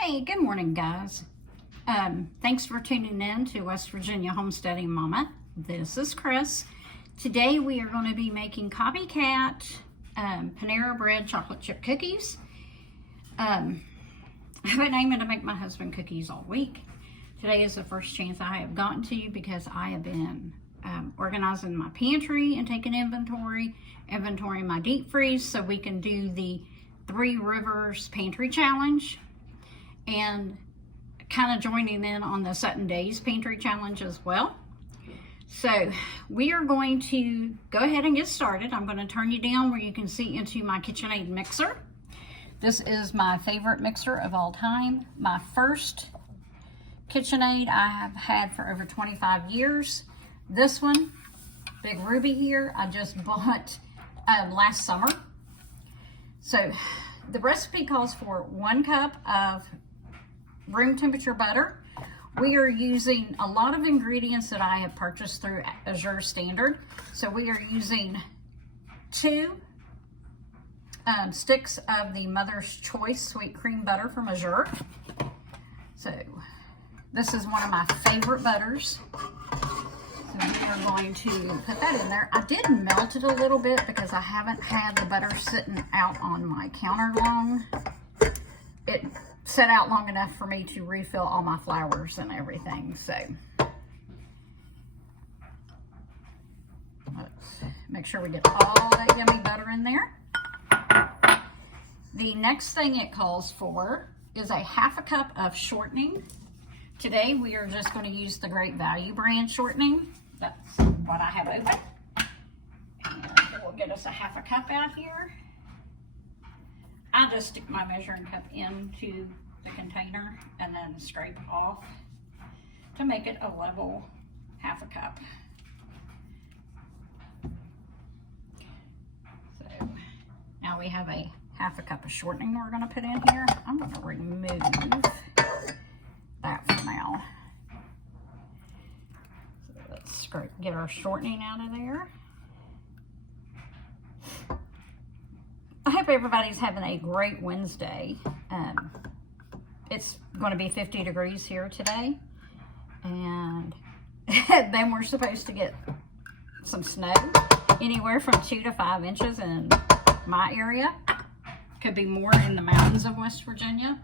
Hey, good morning, guys. Thanks for tuning in to West Virginia Homesteading Mama. This is Chris. Today we are going to be making copycat Panera bread chocolate chip cookies. I've been aiming to make my husband cookies all week. Today is the first chance I have gotten to because I have been organizing my pantry and taking inventorying my deep freeze so we can do the 3 Rivers Pantry Challenge and kind of joining in on the Sutton Days Pantry Challenge as well. So we are going to go ahead and get started. I'm going to turn you down where you can see into my KitchenAid mixer. This is my favorite mixer of all time. My first KitchenAid I have had for over 25 years. This one, Big Ruby here, I just bought last summer. So the recipe calls for 1 cup of room temperature butter. We are using a lot of ingredients that I have purchased through Azure Standard. So we are using 2 sticks of the Mother's Choice sweet cream butter from Azure. So this is one of my favorite butters. So we are going to put that in there. I did melt it a little bit because I haven't had the butter sitting out on my counter long. It set out long enough for me to refill all my flours and everything. So let's make sure we get all that yummy butter in there. The next thing it calls for is a 1/2 cup of shortening. Today we are just going to use the Great Value brand shortening. That's what I have open. And it will get us a 1/2 cup out here. I just stick my measuring cup into the container and then scrape off to make it a level 1/2 cup. So now we have a 1/2 cup of shortening we're going to put in here. I'm going to remove that for now. So let's get our shortening out of there. I hope everybody's having a great Wednesday. It's going to be 50 degrees here today, and then we're supposed to get some snow, anywhere from 2 to 5 inches in my area. Could be more in the mountains of West Virginia.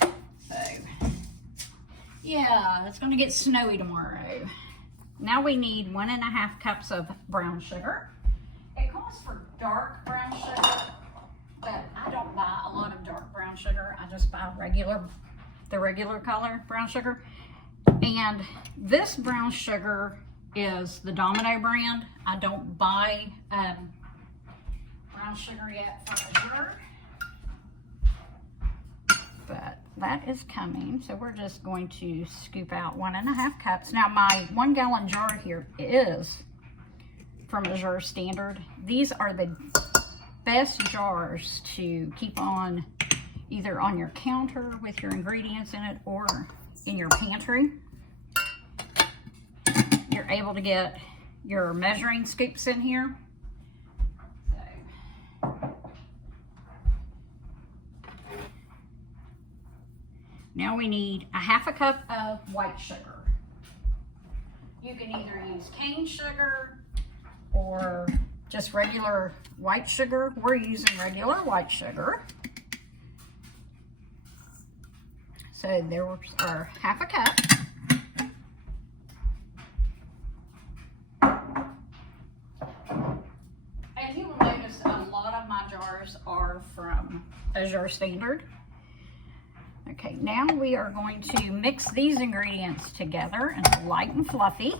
So yeah, it's going to get snowy tomorrow. Now we need 1.5 cups of brown sugar. It calls for dark brown sugar, but I don't buy a lot of dark brown sugar. I just buy the regular color brown sugar. And this brown sugar is the Domino brand. I don't buy brown sugar yet from Azure, but that is coming. So we're just going to scoop out 1.5 cups. Now my 1 gallon jar here is from Azure Standard. These are the best jars to keep on either on your counter with your ingredients in it or in your pantry. You're able to get your measuring scoops in here. So now we need a 1/2 cup of white sugar. You can either use cane sugar or just regular white sugar. We're using regular white sugar. So there's our 1/2 cup. As you will notice, a lot of my jars are from Azure Standard. Okay, now we are going to mix these ingredients together until light and fluffy.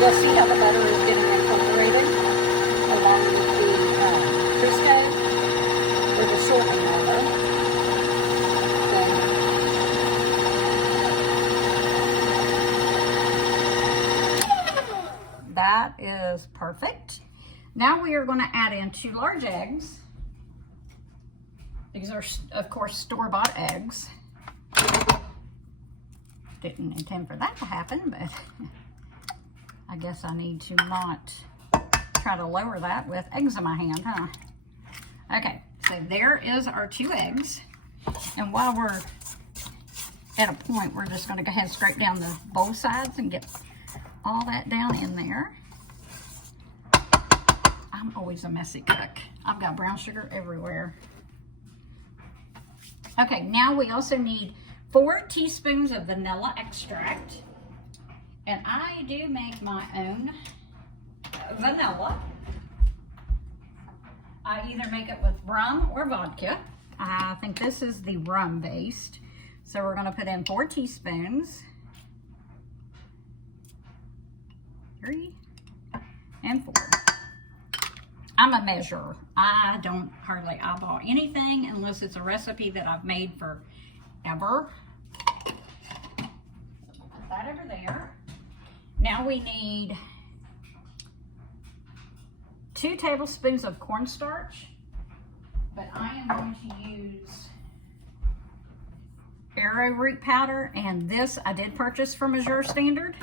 You'll see how the butter is getting incorporated along with the Crisco or the shortening rather. That is perfect. Now we are going to add in 2 large eggs. These are, of course, store-bought eggs. Didn't intend for that to happen, but I guess I need to not try to lower that with eggs in my hand, huh? Okay, so there is our 2 eggs. And while we're at a point, we're just going to go ahead and scrape down the bowl sides and get all that down in there. I'm always a messy cook. I've got brown sugar everywhere. Okay, now we also need 4 teaspoons of vanilla extract. And I do make my own vanilla. I either make it with rum or vodka. I think this is the rum based. So we're going to put in 4 teaspoons. 3 and 4. I'm a measurer. I don't hardly eyeball anything unless it's a recipe that I've made forever. Put that over there. Now we need 2 tablespoons of cornstarch, but I am going to use arrowroot powder, and this I did purchase from Azure Standard.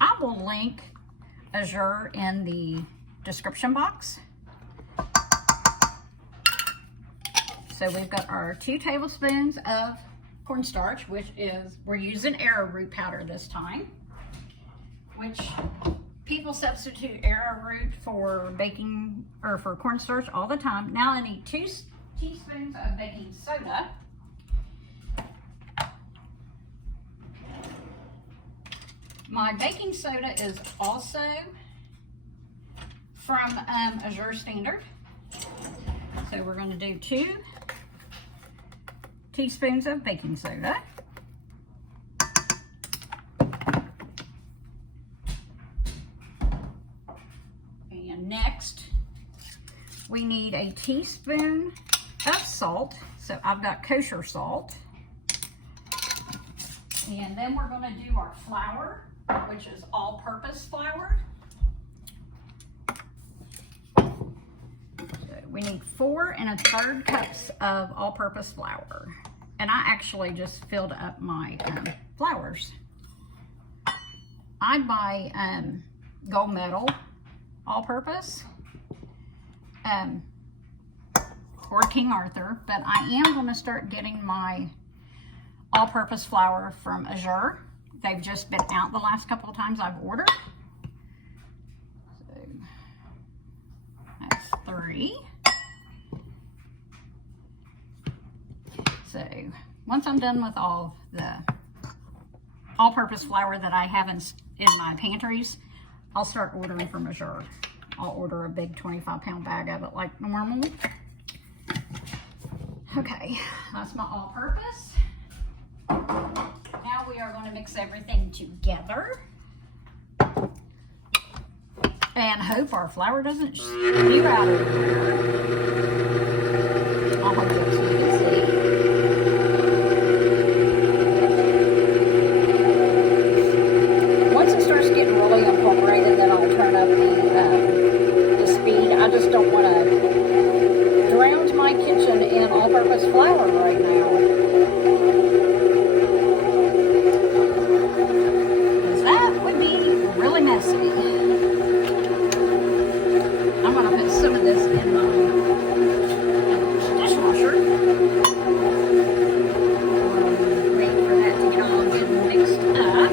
I will link Azure in the description box. So we've got our 2 tablespoons of cornstarch, which is, we're using arrowroot powder this time, which people substitute arrowroot for baking or for cornstarch all the time. Now I need 2 teaspoons of baking soda. My baking soda is also from Azure Standard. So we're going to do 2 teaspoons of baking soda. And next, we need a teaspoon of salt. So I've got kosher salt. And then we're going to do our flour, which is all-purpose flour. So we need 4 1/3 cups of all-purpose flour. And I actually just filled up my flours. I buy gold medal all-purpose or King Arthur, but I am going to start getting my all-purpose flour from Azure. They've just been out the last couple of times I've ordered. So that's 3. So once I'm done with all the all-purpose flour that I have in my pantries, I'll start ordering from Azure. I'll order a big 25-pound bag of it like normal. Okay, that's my all-purpose. Now we are going to mix everything together and hope our flour doesn't spew out everywhere. I'll hold it so you can see. Once it starts getting really incorporated, then I'll turn up the speed. I just don't want to drown my kitchen in all-purpose flour right now. Really messy. I'm going to put some of this in my dishwasher. Wait for that to get all good and mixed up.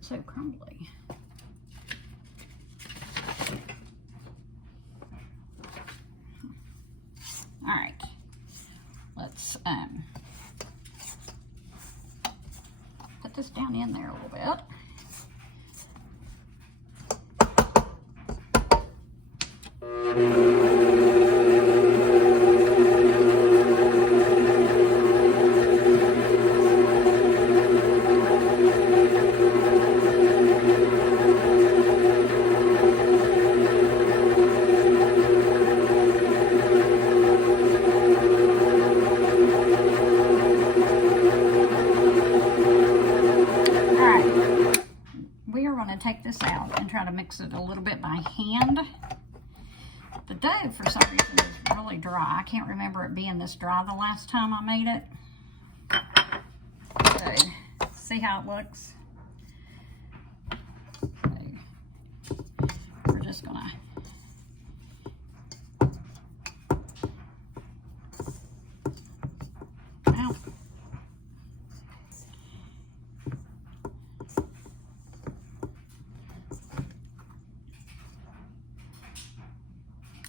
So crumbly. All right, let's put this down in there a little bit. take this out and try to mix it a little bit by hand. The dough, for some reason, is really dry. I can't remember it being this dry the last time I made it. So, see how it looks? So, we're just gonna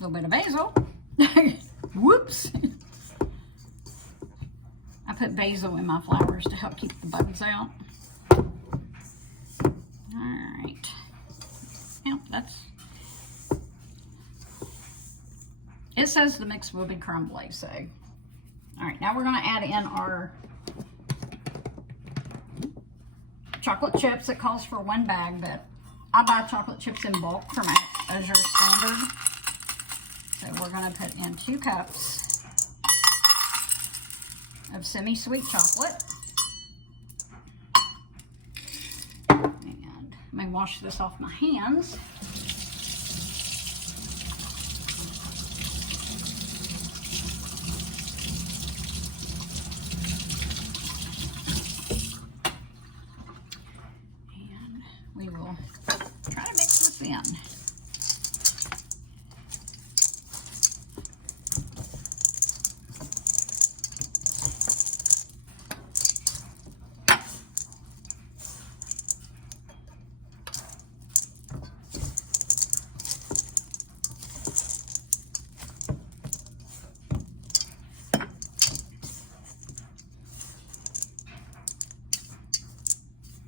a little bit of basil. Whoops. I put basil in my flowers to help keep the bugs out. Alright. Yep, that's... It says the mix will be crumbly, so... Alright, now we're going to add in our chocolate chips. It calls for 1 bag, but I buy chocolate chips in bulk from Azure Standard. So we're going to put in 2 cups of semi-sweet chocolate. And let me wash this off my hands. And we will try to mix this in.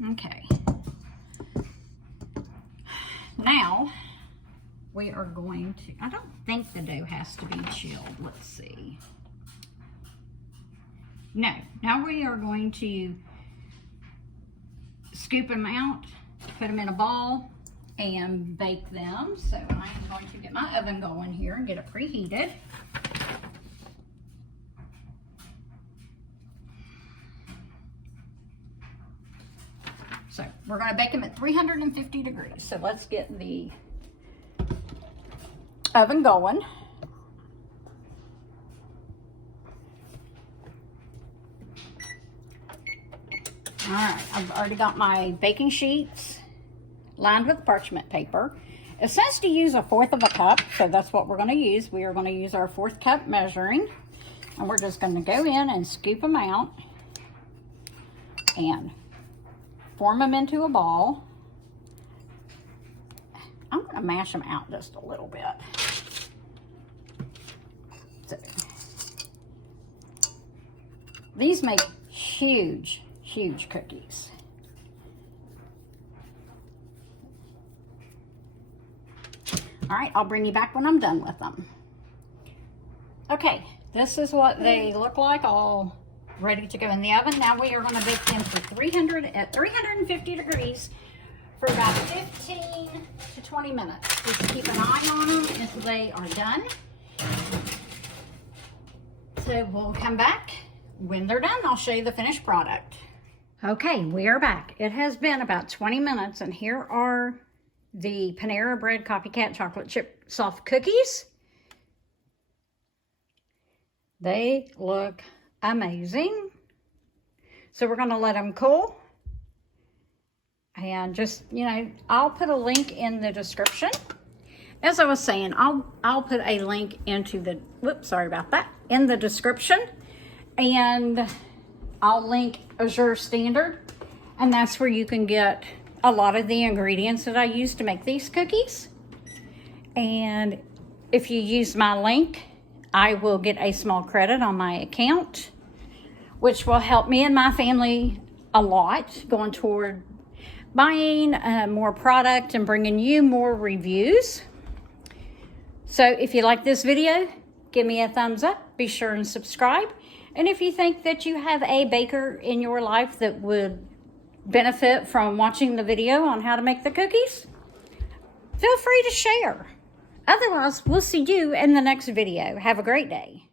Okay, now we are going to, I don't think the dough has to be chilled. Let's see. No, now we are going to scoop them out, put them in a ball, and bake them. So I am going to get my oven going here and get it preheated. So we're going to bake them at 350 degrees. So let's get the oven going. All right, I've already got my baking sheets lined with parchment paper. It says to use 1/4 cup, so that's what we're going to use. We are going to use our 1/4 cup measuring, and we're just going to go in and scoop them out and form them into a ball. I'm going to mash them out just a little bit. So, these make huge, huge cookies. All right, I'll bring you back when I'm done with them. Okay, this is what they look like, all ready to go in the oven. Now we are going to bake them for 350 degrees for about 15 to 20 minutes. Just keep an eye on them until they are done. So we'll come back when they're done. I'll show you the finished product. Okay, we are back. It has been about 20 minutes, and here are the Panera Bread Copycat Chocolate Chip Soft Cookies. They look amazing. So we're going to let them cool. And just, you know, I'll put a link in the description. As I was saying, I'll put a link into the, whoops, sorry about that, in the description. And I'll link Azure Standard. And that's where you can get a lot of the ingredients that I use to make these cookies. And if you use my link, I will get a small credit on my account, which will help me and my family a lot going toward buying more product and bringing you more reviews. So if you like this video, give me a thumbs up. Be sure and subscribe. And if you think that you have a baker in your life that would benefit from watching the video on how to make the cookies, feel free to share. Otherwise, we'll see you in the next video. Have a great day.